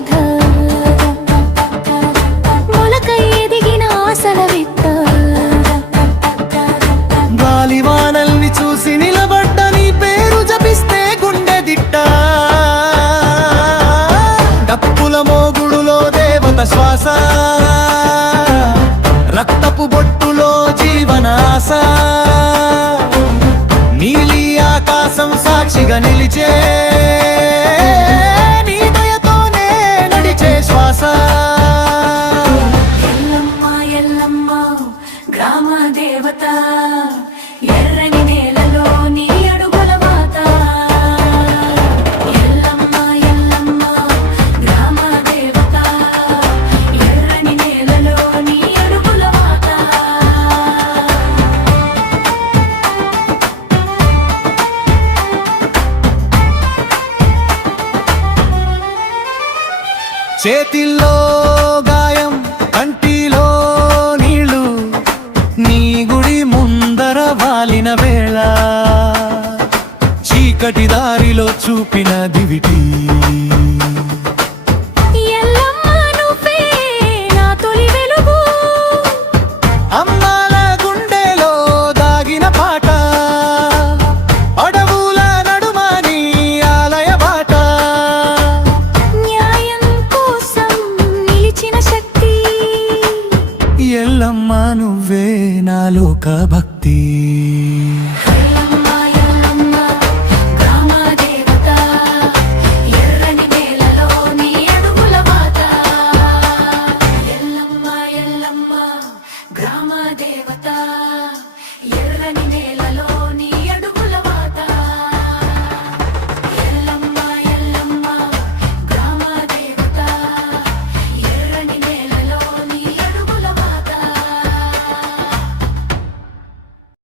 గాథ మొలకై ఎదిగిన ఆశల విత్త గాలివానల్ని చూసి నిలబడ్డ నీ పేరు జపిస్తే గుండె దిట్ట డప్పుల మోగుడులో దేవత శ్వాస రక్తపు బొట్టులో జీవనాశ నీలి ఆకాశం సాక్షిగా నిలిచే నీ దయతోనే నడిచే శ్వాస ఎల్లమ్మ ఎల్లమ్మ గ్రామ దేవత ఎర్రని నేలలో నీ అడుగుల వాత ఎల్లమ్మ ఎల్లమ్మ గ్రామ దేవత ఎర్రని నేలలో నీ అడుగుల వాత చేతిల్లో గాయం కంటిలో నీళ్ళు నీ గుడి ముందర వాలిన వేళ చీకటి దారిలో చూపిన దివిటి